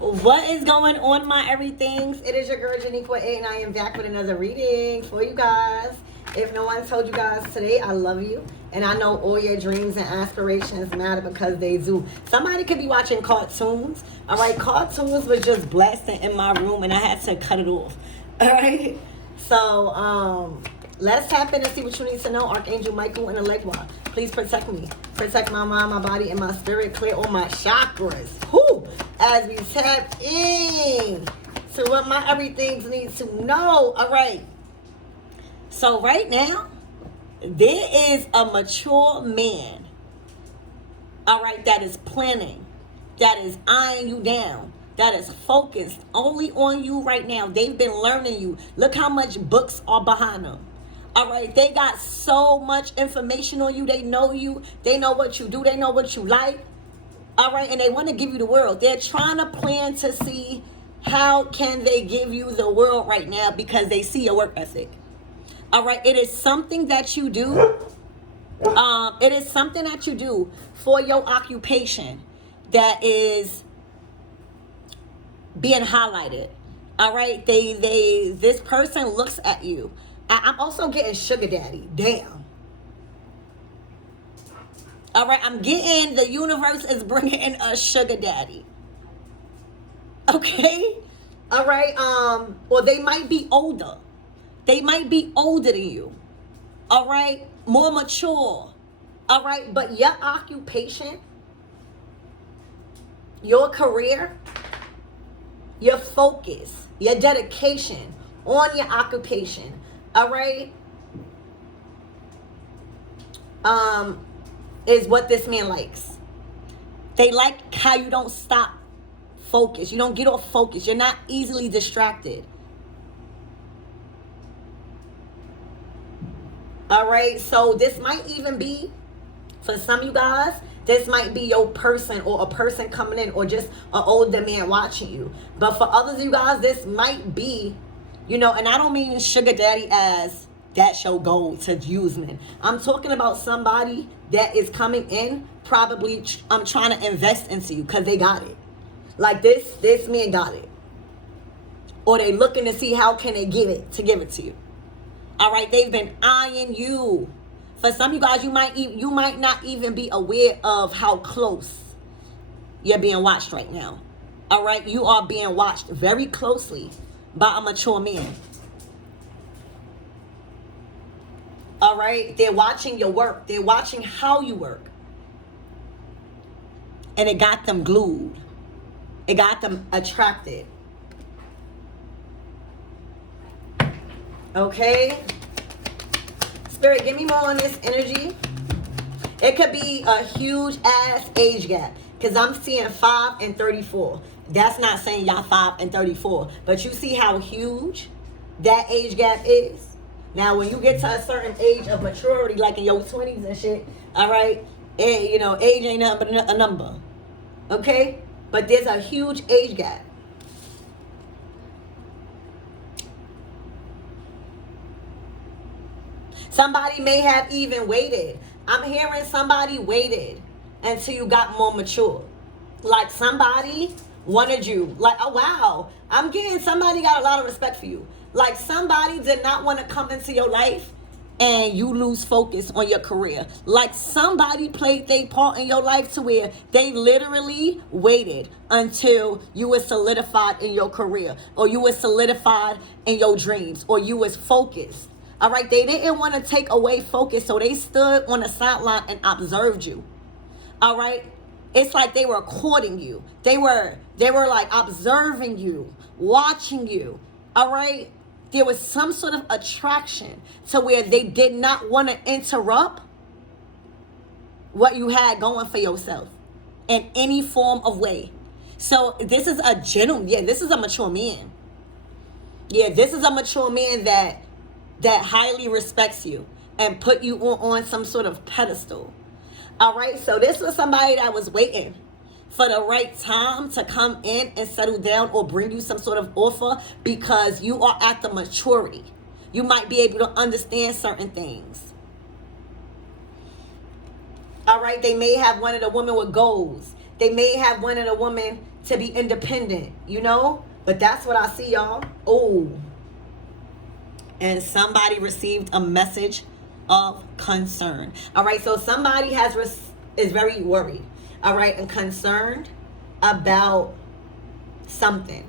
What is going on, my everythings? It is your girl Janiqua A, and I am back with another reading for you guys. If no one told you guys today, I love you, and I know all your dreams and aspirations matter because they do. Somebody could be watching cartoons. All right, cartoons was just blasting in my room, and I had to cut it off. All right, so let's tap in and see what you need to know. Archangel Michael and Elegua, please protect me. Protect my mind, my body, and my spirit. Clear all my chakras. Whoo! As we tap in to what my everything needs to know. All right. So right now, there is a mature man. All right, that is planning, that is eyeing you down, that is focused only on you right now. They've been learning you. Look how much books are behind them. All right, they got so much information on you. They know you. They know what you do. They know what you like. All right, and they want to give you the world. They're trying to plan to see how can they give you the world right now because they see your work ethic. All right, it is something that you do. It is something that you do for your occupation that is being highlighted. All right, this person looks at you. I'm also getting sugar daddy. Damn. All right, I'm getting the universe is bringing in a sugar daddy. Okay? All right, or they might be older. They might be older than you. All right? More mature. All right, but your occupation, your career, your focus, your dedication on your occupation, all right, is what this man likes. They like how you don't stop focus. You don't get off focus. You're not easily distracted. All right, so this might even be, for some of you guys, this might be your person or a person coming in or just an older man watching you. But for others of you guys, this might be, you know, and I don't mean sugar daddy as that's your goal to use men. I'm talking about somebody that is coming in, probably I'm trying to invest into you because they got it. Like this man got it. Or they looking to see how can they give it to you. All right, they've been eyeing you. For some of you guys, you might not even be aware of how close you're being watched right now. All right, you are being watched very closely by a mature man. All right, they're watching your work. They're watching how you work. And it got them glued. It got them attracted. Okay. Spirit, give me more on this energy. It could be a huge ass age gap because I'm seeing 5 and 34. That's not saying y'all 5 and 34, but you see how huge that age gap is. Now, when you get to a certain age of maturity, like in your 20s and shit, all right, you know, age ain't nothing but a number, okay? But there's a huge age gap. Somebody may have even waited. I'm hearing somebody waited until you got more mature. Like somebody wanted you. Like, oh, wow. I'm getting somebody got a lot of respect for you. Like somebody did not want to come into your life and you lose focus on your career. Like somebody played their part in your life to where they literally waited until you were solidified in your career or you were solidified in your dreams or you was focused. All right, they didn't want to take away focus, so they stood on the sideline and observed you. All right, it's like they were courting you. They were like observing you, watching you. All right, there was some sort of attraction to where they did not want to interrupt what you had going for yourself in any form of way. So this is a gentleman. Yeah, this is a mature man. Yeah, this is a mature man that highly respects you and put you on some sort of pedestal. All right, so this was somebody that was waiting for the right time to come in and settle down or bring you some sort of offer because you are at the maturity. You might be able to understand certain things. All right, they may have wanted a woman with goals. They may have wanted a woman to be independent, you know? But that's what I see, y'all. Oh. And somebody received a message of concern. All right, so somebody is very worried, all right, and concerned about something.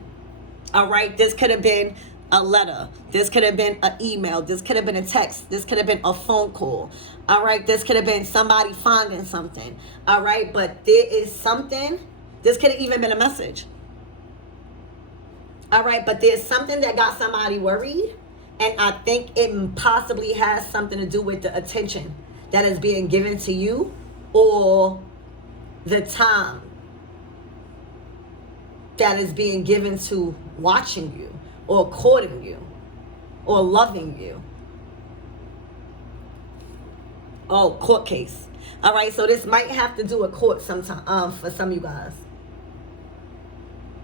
All right, this could have been a letter. This could have been an email. This could have been a text. This could have been a phone call. All right, this could have been somebody finding something. All right, but there is something. This could have even been a message. All right, but there's something that got somebody worried, and I think it possibly has something to do with the attention that is being given to you, or the time that is being given to watching you, or courting you, or loving you. Oh, court case. All right, so this might have to do with court sometime, for some of you guys.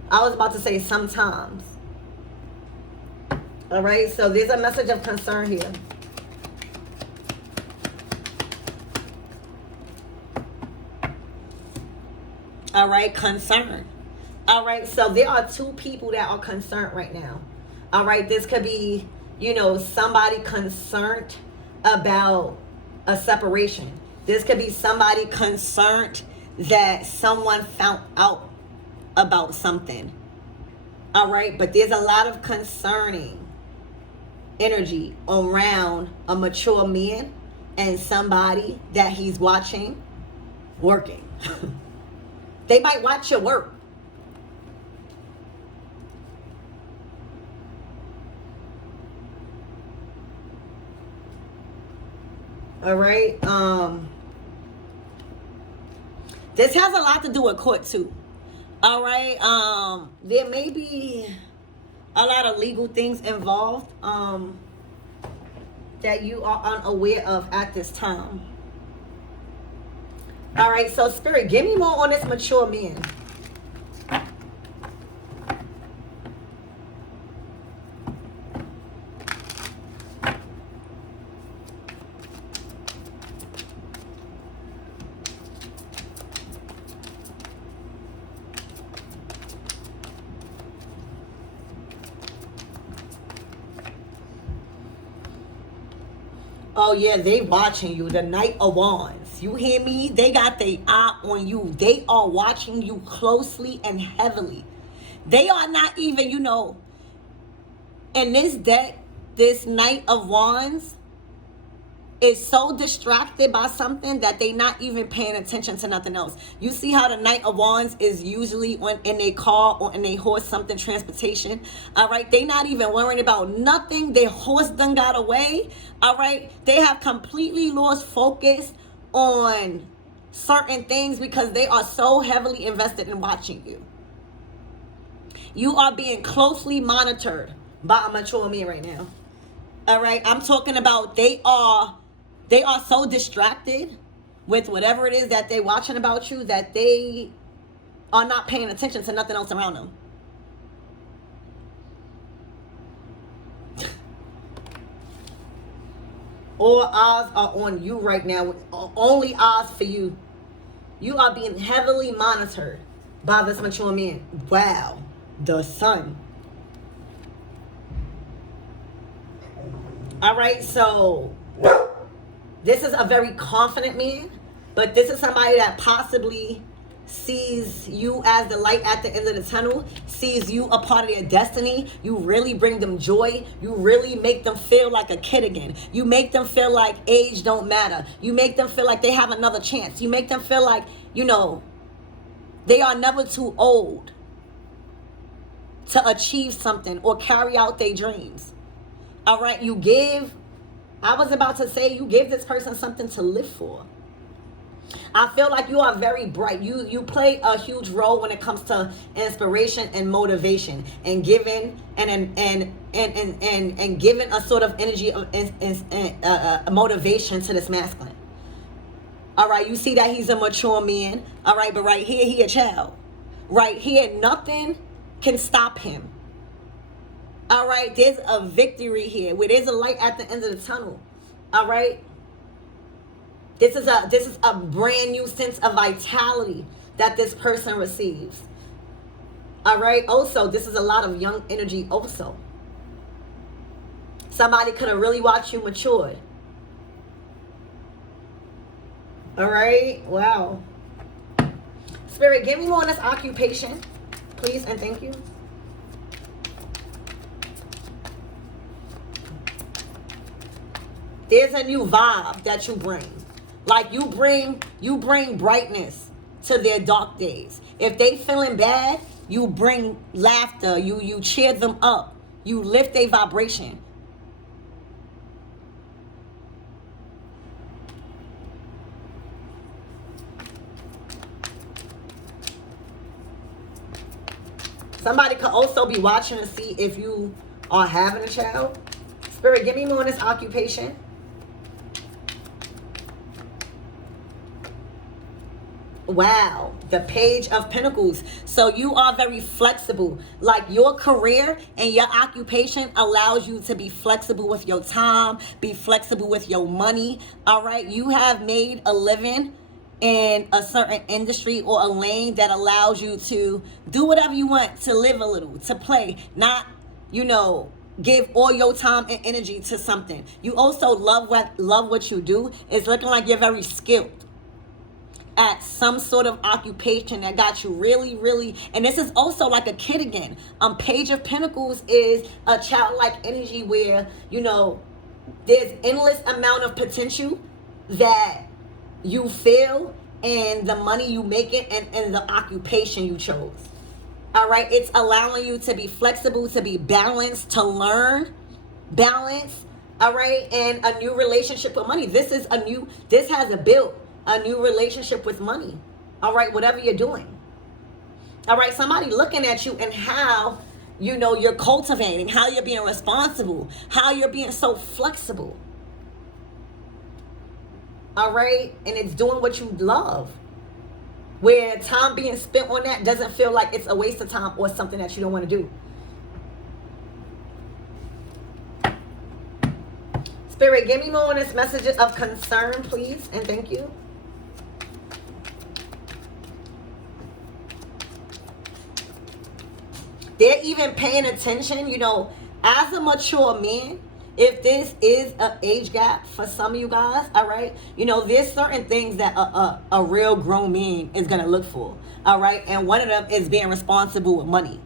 I was about to say sometimes. All right, so there's a message of concern here. All right, concern. All right, so there are two people that are concerned right now. All right, this could be, you know, somebody concerned about a separation. This could be somebody concerned that someone found out about something. All right, but there's a lot of concerning energy around a mature man and somebody that he's watching working. They might watch your work. All right. This has a lot to do with court too. All right. There may be a lot of legal things involved that you are unaware of at this time. All right. So Spirit, give me more on this mature man. Oh yeah, they watching you. The Knight of Wands. You hear me? They got their eye on you. They are watching you closely and heavily. They are not even, you know, in this deck, this Knight of Wands is so distracted by something that they not even paying attention to nothing else. You see how the Knight of Wands is usually in a car or in a horse, something transportation. All right, they not even worrying about nothing. Their horse done got away. All right, they have completely lost focus on certain things because they are so heavily invested in watching you. You are being closely monitored by a mature man right now. All right, I'm talking about they are so distracted with whatever it is that they're watching about you that they are not paying attention to nothing else around them. All eyes are on you right now. Only eyes for you. You are being heavily monitored by this mature man. Wow. The sun. All right, so this is a very confident man, but this is somebody that possibly sees you as the light at the end of the tunnel, sees you a part of their destiny. You really bring them joy. You really make them feel like a kid again. You make them feel like age don't matter. You make them feel like they have another chance. You make them feel like, you know, they are never too old to achieve something or carry out their dreams. All right, you give this person something to live for. I feel like you are very bright. You play a huge role when it comes to inspiration and motivation and giving and giving a sort of energy of motivation to this masculine. All right, you see that he's a mature man. All right, but right here he a child. Right here nothing can stop him. All right, there's a victory here where there's a light at the end of the tunnel. All right, this is a brand new sense of vitality that this person receives. All right. Also, this is a lot of young energy also. Somebody could have really watched you mature. All right. Wow. Spirit, give me more on this occupation, please, and thank you. There's a new vibe that you bring. Like you bring brightness to their dark days. If they feeling bad, you bring laughter. You cheer them up. You lift their vibration. Somebody could also be watching to see if you are having a child. Spirit, give me more on this occupation. Wow, the Page of Pentacles. So you are very flexible. Like your career and your occupation allows you to be flexible with your time, be flexible with your money. All right, you have made a living in a certain industry or a lane that allows you to do whatever you want, to live a little, to play, not, give all your time and energy to something. You also love what you do. It's looking like you're very skilled at some sort of occupation that got you really, and this is also like a kid again. Page of Pentacles is a childlike energy where, there's endless amount of potential that you feel, and the money you make it, and the occupation you chose. All right, it's allowing you to be flexible, to be balanced, to learn balance. All right, and a new relationship with money. This has built a new relationship with money. All right, whatever you're doing. All right, somebody looking at you and how, you're cultivating, how you're being responsible, how you're being so flexible. All right, and it's doing what you love. Where time being spent on that doesn't feel like it's a waste of time or something that you don't want to do. Spirit, give me more on this message of concern, please, and thank you. They're even paying attention, as a mature man. If this is an age gap for some of you guys, all right, there's certain things that a real grown man is going to look for, all right? And one of them is being responsible with money.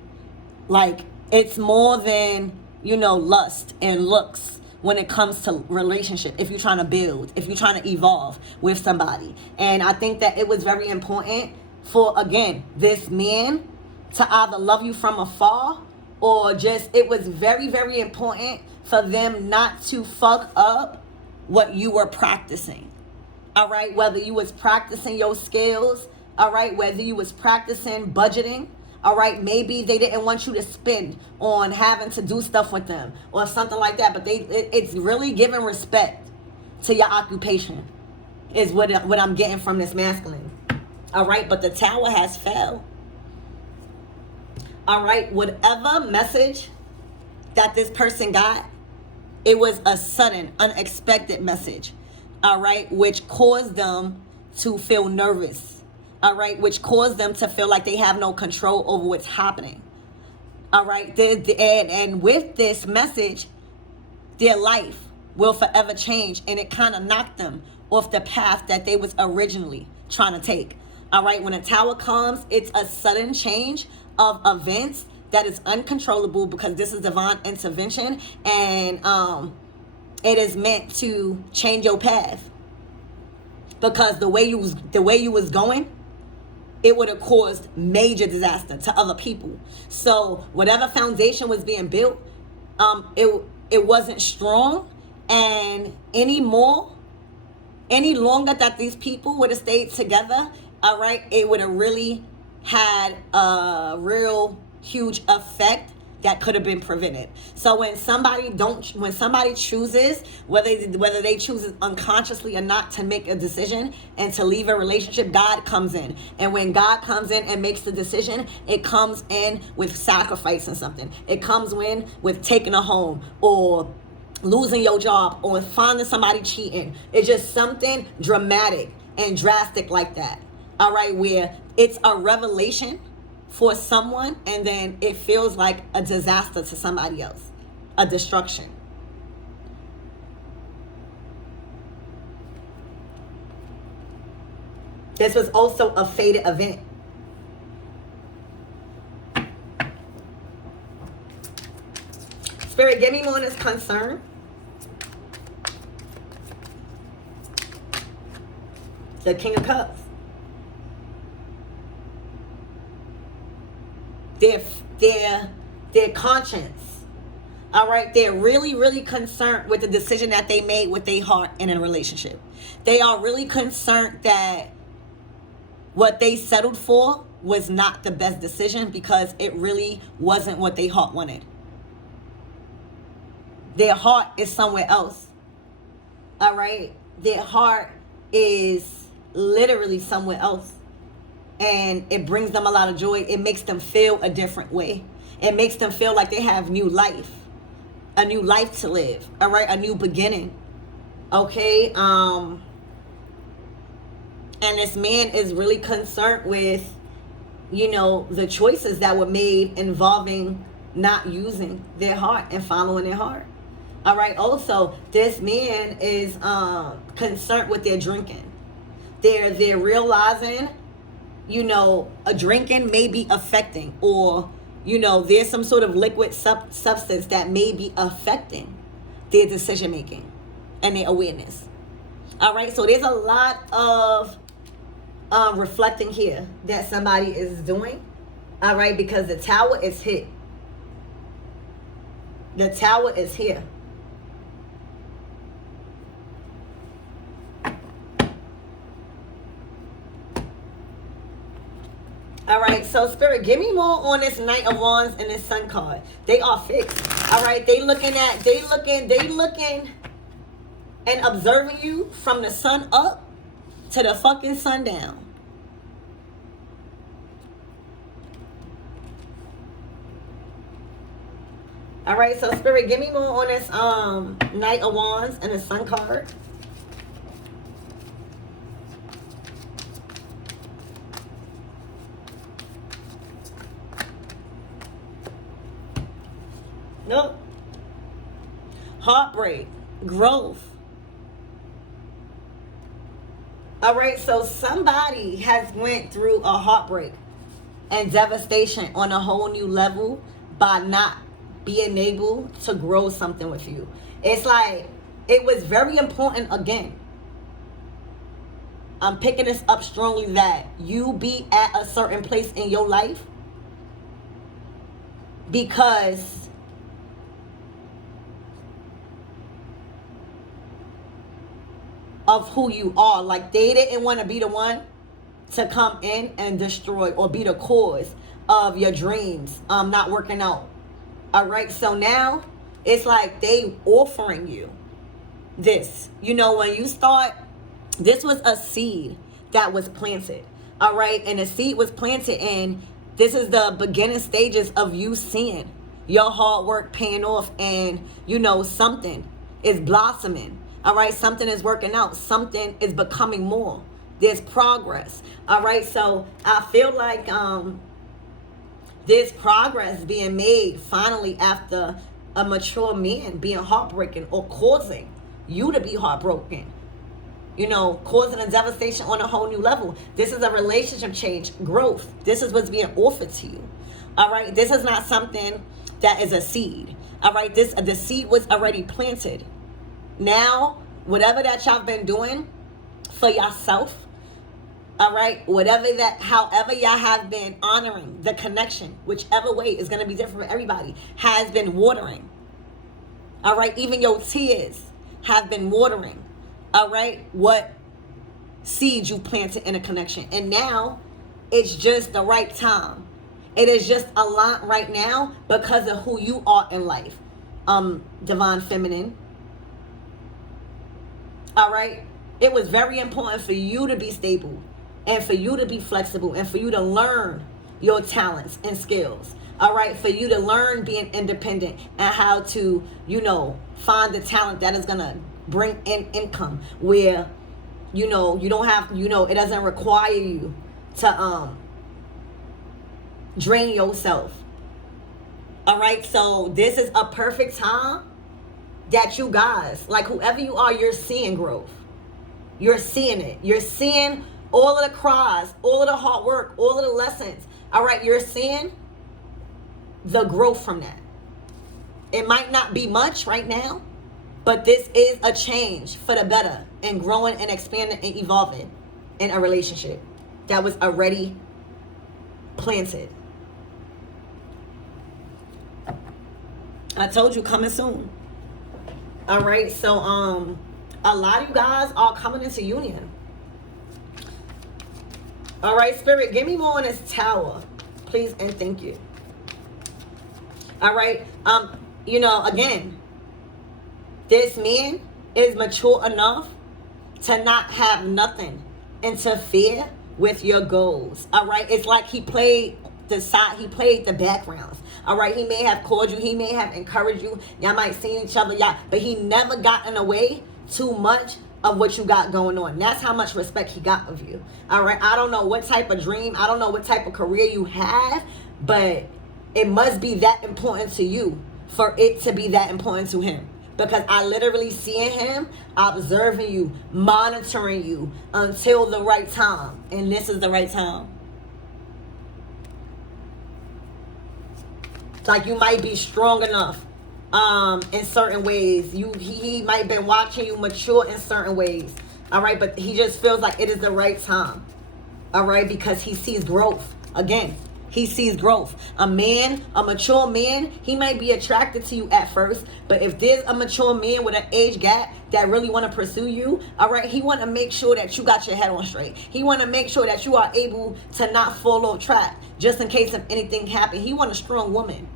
Like, it's more than, lust and looks when it comes to relationship, if you're trying to build, if you're trying to evolve with somebody. And I think that it was very important for, again, this man to either love you from afar, or just, it was very, very important for them not to fuck up what you were practicing. All right, whether you was practicing your skills, all right, whether you was practicing budgeting, all right, maybe they didn't want you to spend on having to do stuff with them or something like that, but it's really giving respect to your occupation is what I'm getting from this masculine. All right, but the tower has fell. All right, whatever message that this person got, it was a sudden, unexpected message, all right, which caused them to feel nervous, all right, which caused them to feel like they have no control over what's happening, all right, and with this message, their life will forever change, and it kind of knocked them off the path that they was originally trying to take, all right. When a tower comes, it's a sudden change of events that is uncontrollable, because this is divine intervention, and it is meant to change your path, because the way you was going, it would have caused major disaster to other people. So whatever foundation was being built, it wasn't strong, and any longer that these people would have stayed together, all right, it would have really had a real huge effect that could have been prevented. So when somebody chooses, whether they choose it unconsciously or not, to make a decision and to leave a relationship, God comes in. And when God comes in and makes the decision, it comes in with sacrificing something. It comes in with taking a home, or losing your job, or finding somebody cheating. It's just something dramatic and drastic like that. All right, where it's a revelation for someone, and then it feels like a disaster to somebody else, a destruction. This was also a fated event. Spirit, give me more on this concern. The King of Cups. Their conscience. All right, they're really, really concerned with the decision that they made with their heart in a relationship. They are really concerned that what they settled for was not the best decision because it really wasn't what their heart wanted. Their heart is somewhere else. All right, their heart is literally somewhere else. And it brings them a lot of joy. It makes them feel a different way. It makes them feel like they have new life. A new life to live. All right, a new beginning. Okay, and this man is really concerned with, you know, the choices that were made involving not using their heart and following their heart. All right, also, this man is concerned with their drinking. They're realizing, you know, a drinking may be affecting, or, you know, there's some sort of liquid substance that may be affecting their decision making and their awareness. All right, so there's a lot of reflecting here that somebody is doing. All right, because the tower is hit. The tower is here. All right, so Spirit, give me more on this Knight of Wands and this Sun card. They are fixed. All right, they looking and observing you from the sun up to the fucking sundown. All right, so Spirit, give me more on this Knight of Wands and the Sun card. Nope. Heartbreak, growth. All right, so somebody has went through a heartbreak and devastation on a whole new level by not being able to grow something with you. It's like, it was very important, again, I'm picking this up strongly, that you be at a certain place in your life because of who you are. Like, they didn't want to be the one to come in and destroy or be the cause of your dreams not working out. All right, so now it's like they offering you this. You know, when you start, this was a seed that was planted. All right, and the seed was planted, and this is the beginning stages of you seeing your hard work paying off, and, you know, something is blossoming. All right, something is working out. Something is becoming more. There's progress. All right, so I feel like there's progress being made finally after a mature man being heartbroken or causing you to be heartbroken. You know, causing a devastation on a whole new level. This is a relationship change, growth. This is what's being offered to you. All right, this is not something that is a seed. All right, the seed was already planted. Now, whatever that y'all been doing for yourself, all right, however y'all have been honoring the connection, whichever way is going to be different for everybody, has been watering. All right, even your tears have been watering. All right, what seed you planted in a connection. And now it's just the right time. It is just a lot right now because of who you are in life. Divine Feminine. All right, it was very important for you to be stable and for you to be flexible and for you to learn your talents and skills. All right, for you to learn being independent and how to, you know, find the talent that is going to bring in income where, you know, you don't have, you know, it doesn't require you to drain yourself. All right, so this is a perfect time that you guys, like whoever you are, you're seeing growth. You're seeing it. You're seeing all of the cries, all of the hard work, all of the lessons. All right, you're seeing the growth from that. It might not be much right now, but this is a change for the better and growing and expanding and evolving in a relationship that was already planted. I told you, coming soon. All right, so a lot of you guys are coming into union. All right, Spirit, give me more on this Tower, please and thank you. All right, you know, again, this man is mature enough to not have nothing interfere with your goals. All right, it's like he played the side, he played the backgrounds. All right, he may have called you, he may have encouraged you, y'all might see each other, y'all, but he never got in the way too much of what you got going on. That's how much respect he got of you. All right, I don't know what type of dream, I don't know what type of career you have, but it must be that important to you for it to be that important to him. Because I literally seeing him, observing you, monitoring you until the right time. And this is the right time. It's like you might be strong enough in certain ways. He might have been watching you mature in certain ways. All right, but he just feels like it is the right time. All right, because he sees growth. Again, he sees growth. A man, a mature man, he might be attracted to you at first, but if there's a mature man with an age gap that really want to pursue you, all right, he want to make sure that you got your head on straight. He want to make sure that you are able to not fall off track just in case if anything happen. He want a strong woman.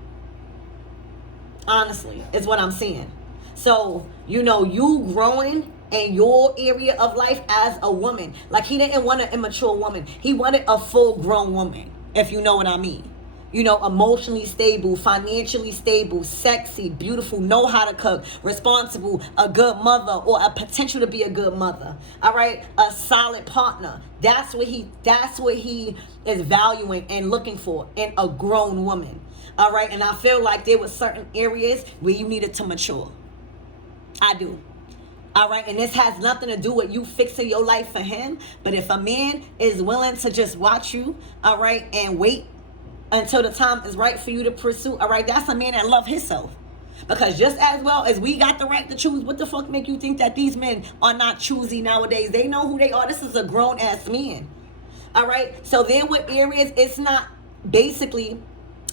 Honestly, is what I'm seeing. So, you know, you growing in your area of life as a woman. Like, he didn't want an immature woman. He wanted a full-grown woman, if you know what I mean. You know, emotionally stable, financially stable, sexy, beautiful, know how to cook, responsible, a good mother, or a potential to be a good mother. All right, a solid partner. That's what he is valuing and looking for in a grown woman. All right, and I feel like there were certain areas where you needed to mature. I do. All right, and this has nothing to do with you fixing your life for him. But if a man is willing to just watch you, all right, and wait until the time is right for you to pursue, all right, that's a man that loves himself. Because just as well as we got the right to choose, what the fuck make you think that these men are not choosy nowadays? They know who they are. This is a grown-ass man. All right, so then with Aries, it's not basically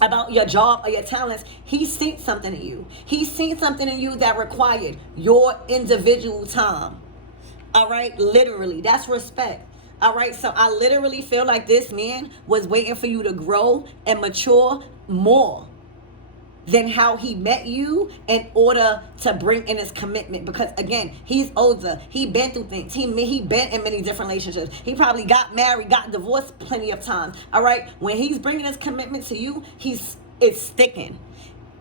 about your job or your talents. He seen something in you. He seen something in you that required your individual time. All right, literally, that's respect. All right, so I literally feel like this man was waiting for you to grow and mature more than how he met you in order to bring in his commitment. Because again, he's older, he been through things, he been in many different relationships, he probably got married, got divorced plenty of times. All right, when he's bringing his commitment to you, it's sticking.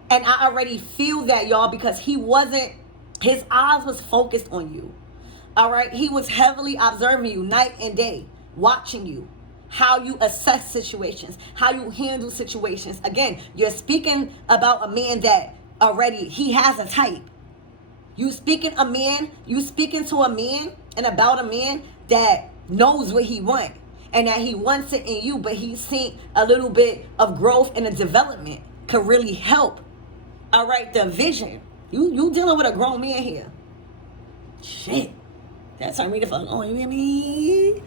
And I already feel that, y'all, because his eyes was focused on you. All right, he was heavily observing you night and day, watching you, how you assess situations, how you handle situations. Again, you're speaking about a man that already, he has a type. You speaking to a man and about a man that knows what he wants and that he wants it in you, but he's seen a little bit of growth and a development could really help. All right, the vision. You dealing with a grown man here. Shit. That's how I read it for. Oh, you hear me?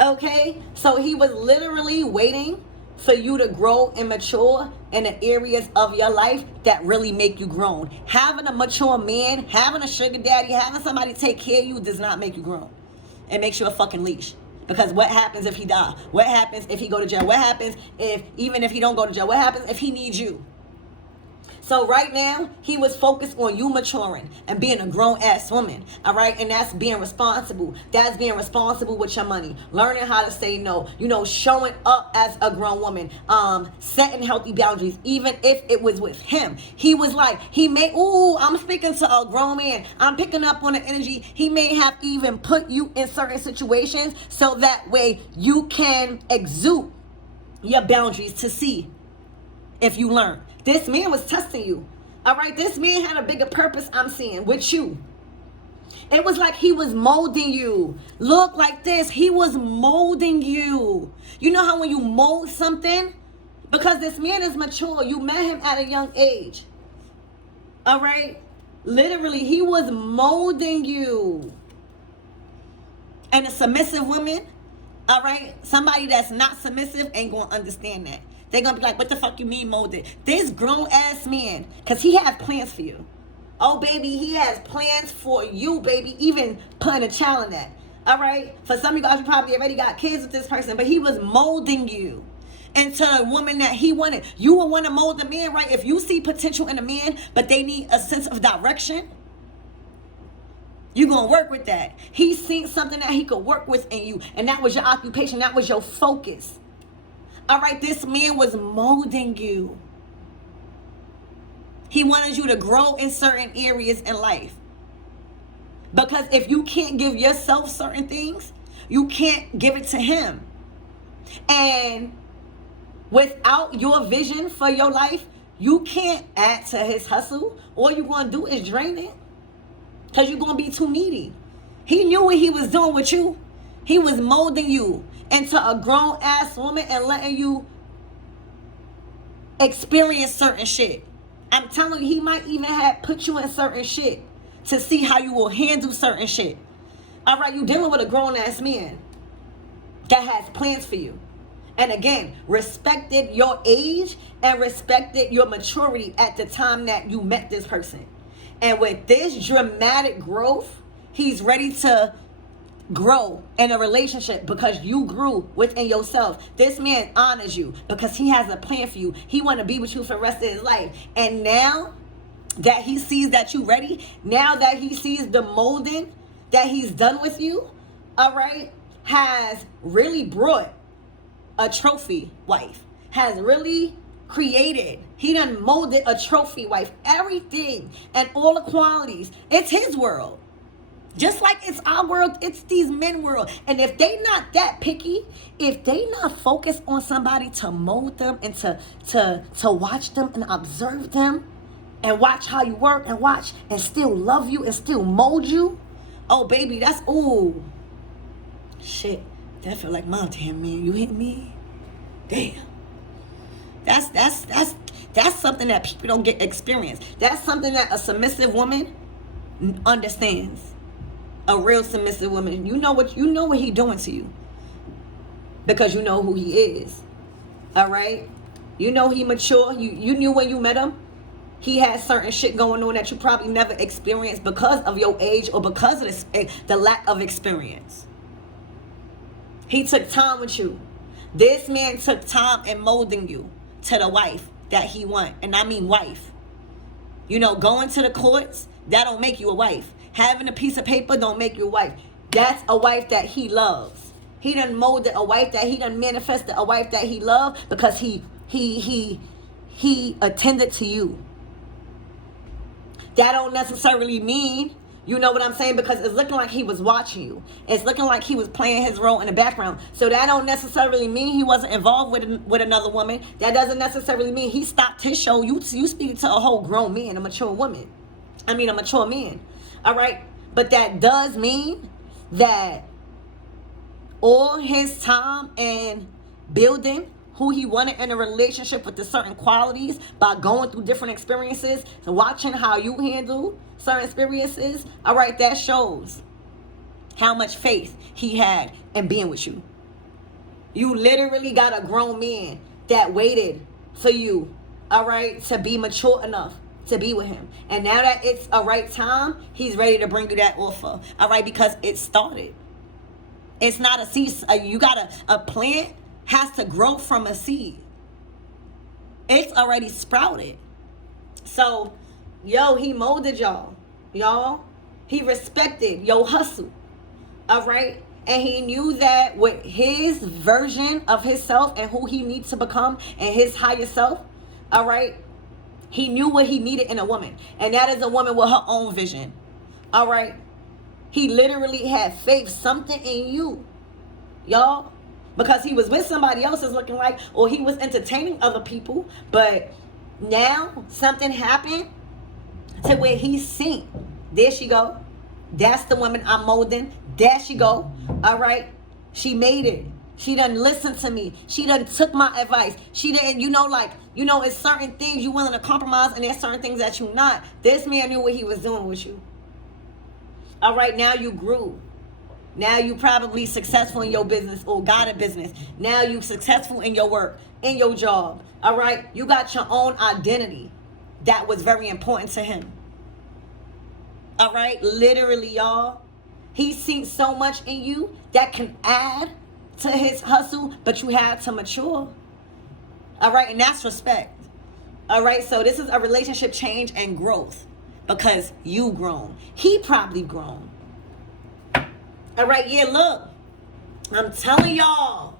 Okay, so he was literally waiting for you to grow and mature in the areas of your life that really make you grown. Having a mature man, having a sugar daddy, having somebody take care of you does not make you grown. It makes you a fucking leash. Because what happens if he die? What happens if he go to jail? What happens even if he don't go to jail? What happens if he needs you? So right now, he was focused on you maturing and being a grown-ass woman, all right? And that's being responsible. That's being responsible with your money, learning how to say no, you know, showing up as a grown woman, setting healthy boundaries, even if it was with him. He was like, I'm speaking to a grown man. I'm picking up on the energy. He may have even put you in certain situations so that way you can exude your boundaries to see if you learn. This man was testing you. All right, this man had a bigger purpose, I'm seeing, with you. It was like he was molding you. Look like this. He was molding you. You know how when you mold something? Because this man is mature. You met him at a young age. All right? Literally, he was molding you. And a submissive woman, all right? Somebody that's not submissive ain't going to understand that. They're going to be like, what the fuck you mean molded? This grown-ass man, because he has plans for you. Oh, baby, he has plans for you, baby. Even putting a child in that. All right? For some of you guys, you probably already got kids with this person, but he was molding you into a woman that he wanted. You will want to mold a man, right? If you see potential in a man, but they need a sense of direction, you're going to work with that. He's seen something that he could work with in you, and that was your occupation. That was your focus. All right, this man was molding you. He wanted you to grow in certain areas in life. Because if you can't give yourself certain things, you can't give it to him. And without your vision for your life, you can't add to his hustle. All you're going to do is drain it. Because you're going to be too needy. He knew what he was doing with you. He was molding you into a grown-ass woman and letting you experience certain shit. I'm telling you, he might even have put you in certain shit to see how you will handle certain shit. All right, you're dealing with a grown-ass man that has plans for you. And again, respected your age and respected your maturity at the time that you met this person. And with this dramatic growth, he's ready to grow in a relationship because you grew within yourself. This man honors you because he has a plan for you. He want to be with you for the rest of his life. And now that he sees that you ready, now that he sees the molding that he's done with you, all right, has really brought a trophy wife, has really created, he done molded a trophy wife, everything and all the qualities. It's his world. Just like it's our world, it's these men world. And if they not that picky, if they not focused on somebody to mold them and to watch them and observe them and watch how you work and watch and still love you and still mold you, oh baby, that's, ooh, shit, that feel like my damn man, you hit me? Damn. That's something that people don't get experience. That's something that a submissive woman understands. A real submissive woman, you know what he doing to you because you know who he is. All right, you know he mature. You knew when you met him, he had certain shit going on that you probably never experienced because of your age or because of the lack of experience. He took time with you. This man took time in molding you to the wife that he want, and I mean wife. You know, going to the courts, that don't make you a wife. Having a piece of paper don't make you a wife. That's a wife that he loves. He done molded a wife that he done manifested a wife that he loved because he attended to you. That don't necessarily mean, you know what I'm saying? Because it's looking like he was watching you. It's looking like he was playing his role in the background. So that don't necessarily mean he wasn't involved with another woman. That doesn't necessarily mean he stopped his show. You speak to a whole grown man, a mature woman. I mean, a mature man. All right, but that does mean that all his time in building who he wanted in a relationship with the certain qualities by going through different experiences and watching how you handle certain experiences, all right, that shows how much faith he had in being with you. You literally got a grown man that waited for you, all right, to be mature enough to be with him. And now that it's a right time, he's ready to bring you that offer. All right, because it started. It's not a seed. You got a plant has to grow from a seed. It's already sprouted. So, yo, he molded y'all. He respected your hustle. All right? And he knew that with his version of himself and who he needs to become and his higher self, all right, he knew what he needed in a woman. And that is a woman with her own vision. All right? He literally had faith, something in you, y'all. because he was with somebody else, is looking like, or he was entertaining other people. But now something happened to where he's seen. There she go. That's the woman I'm molding. There she go. All right. She made it. She done listened to me. She done took my advice. She didn't, it's certain things you willing to compromise, and there's certain things that you not. This man knew what he was doing with you. All right, now you grew. Now you probably successful in your business or got a business. Now you successful in your work, in your job. All right, you got your own identity. That was very important to him. All right, literally, y'all. He's seen so much in you that can add to his hustle, but you had to mature. All right, and that's respect. All right, so this is a relationship change and growth because you grown. He probably grown. All right, yeah, look, I'm telling y'all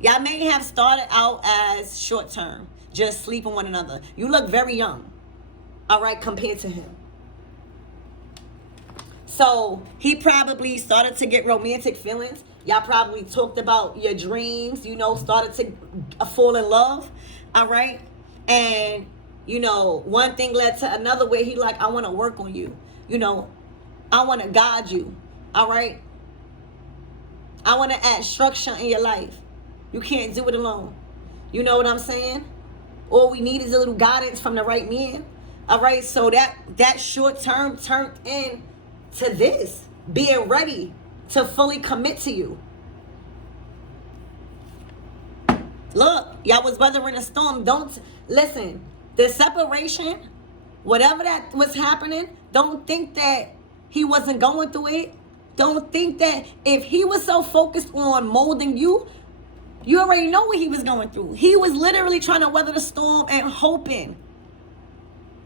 may have started out as short term, just sleeping one another. You look very young, all right, compared to him. So he probably started to get romantic feelings. Y'all probably talked about your dreams, started to fall in love, all right? And, one thing led to another where he like, I want to work on you. I want to guide you, all right? I want to add structure in your life. You can't do it alone. You know what I'm saying? All we need is a little guidance from the right man, all right? So that short term turned into this, being ready to fully commit to you. Look, y'all was weathering a storm. Don't listen. The separation, whatever that was happening, don't think that he wasn't going through it. Don't think that if he was so focused on molding you, you already know what he was going through. He was literally trying to weather the storm and hoping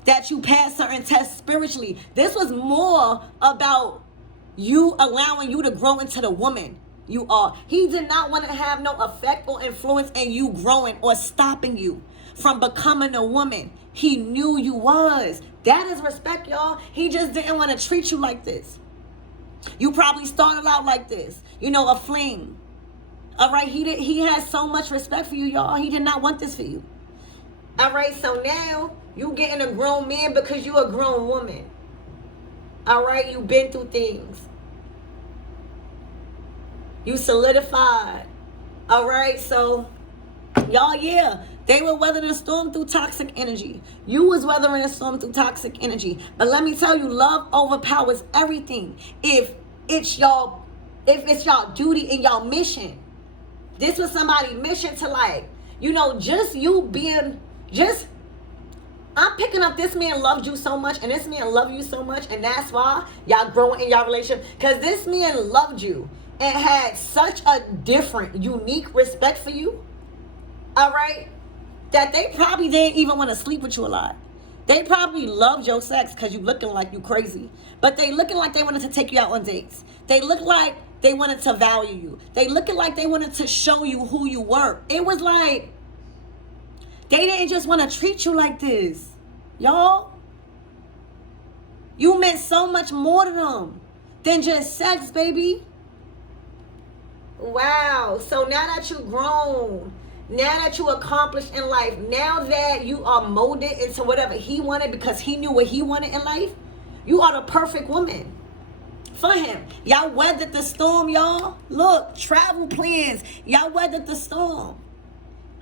that you pass certain tests spiritually. This was more about you allowing you to grow into the woman you are. He did not want to have no effect or influence in you growing or stopping you from becoming a woman he knew you was. That is respect, y'all. He just didn't want to treat you like this. You probably started out like this, a fling. All right, he has so much respect for you, y'all. He did not want this for you. All right, so now you getting a grown man because you a grown woman. All right, you've been through things. You solidified. All right, so y'all, yeah, they were weathering a storm through toxic energy. You was weathering a storm through toxic energy. But let me tell you, love overpowers everything. If it's y'all duty and y'all mission. This was somebody's mission to I'm picking up this man loved you so much and this man loved you so much, and that's why y'all growing in y'all relationship, because this man loved you and had such a different, unique respect for you, all right, that they probably didn't even want to sleep with you a lot. They probably loved your sex because you looking like you crazy, but they looking like they wanted to take you out on dates. They look like they wanted to value you. They looking like they wanted to show you who you were. It was like, they didn't just want to treat you like this, y'all. You meant so much more to them than just sex, baby. Wow. So now that you grown, now that you accomplished in life, now that you are molded into whatever he wanted because he knew what he wanted in life, you are the perfect woman for him. Y'all weathered the storm, y'all. Look, travel plans. Y'all weathered the storm.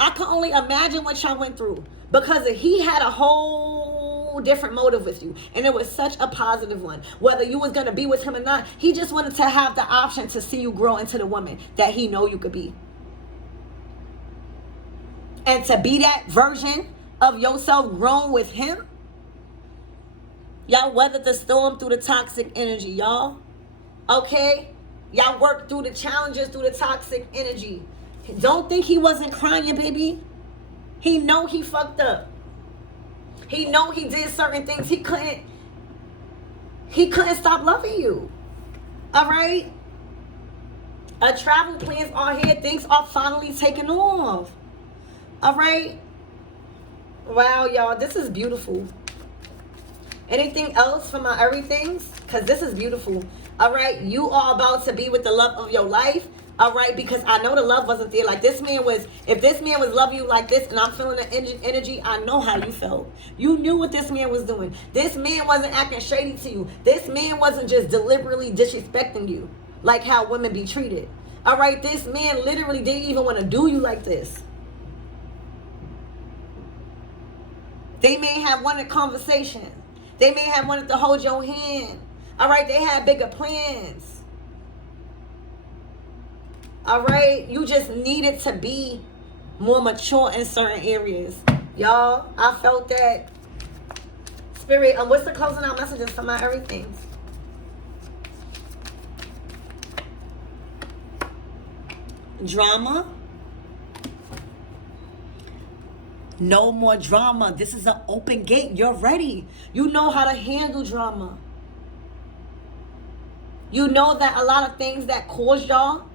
I can only imagine what y'all went through because he had a whole different motive with you, and it was such a positive one. Whether you was going to be with him or not, he just wanted to have the option to see you grow into the woman that he know you could be. And to be that version of yourself grown with him, y'all weathered the storm through the toxic energy, y'all. Okay? Y'all worked through the challenges through the toxic energy. Don't think he wasn't crying, baby. He know he fucked up. He know he did certain things. He couldn't stop loving you. All right? Travel plans are here. Things are finally taking off. All right? Wow, y'all. This is beautiful. Anything else for my everythings? Because this is beautiful. All right? You are about to be with the love of your life. All right, because I know the love wasn't there. Like this man was, if this man was loving you like this and I'm feeling the energy, I know how you felt. You knew what this man was doing. This man wasn't acting shady to you. This man wasn't just deliberately disrespecting you like how women be treated. All right, this man literally didn't even want to do you like this. They may have wanted conversation. They may have wanted to hold your hand. All right, they had bigger plans. All right, you just needed to be more mature in certain areas. Y'all, I felt that. Spirit, what's the closing out messages for my everything? Drama. No more drama. This is an open gate. You're ready. You know how to handle drama. You know that a lot of things that caused y'all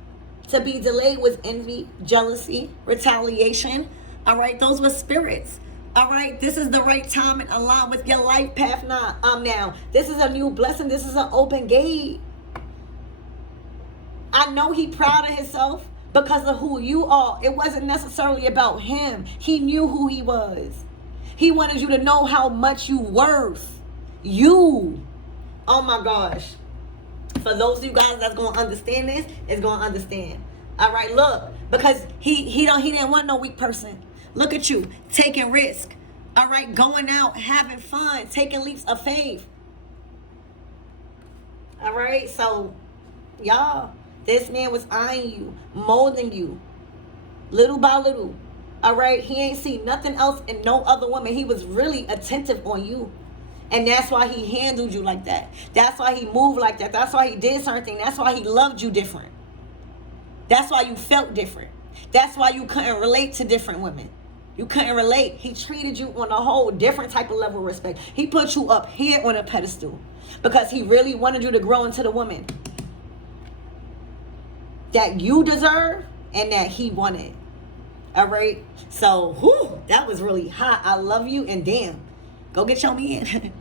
to be delayed was envy, jealousy, retaliation. All right, those were spirits. All right, this is the right time and align with your life path now. This is a new blessing. This is an open gate. I know he proud of himself because of who you are. It wasn't necessarily about him. He knew who he was. He wanted you to know how much you worth. You. Oh my gosh. For those of you guys that's going to understand this, it's going to understand. All right, look, because he didn't want no weak person. Look at you, taking risk. All right, going out, having fun, taking leaps of faith. All right, so y'all, this man was eyeing you, molding you, little by little. All right, he ain't seen nothing else in no other woman. He was really attentive on you. And that's why he handled you like that. That's why he moved like that. That's why he did certain things. That's why he loved you different. That's why you felt different. That's why you couldn't relate to different women. You couldn't relate. He treated you on a whole different type of level of respect. He put you up here on a pedestal because he really wanted you to grow into the woman that you deserve and that he wanted. All right? So, that was really hot. I love you, and damn, go get your man.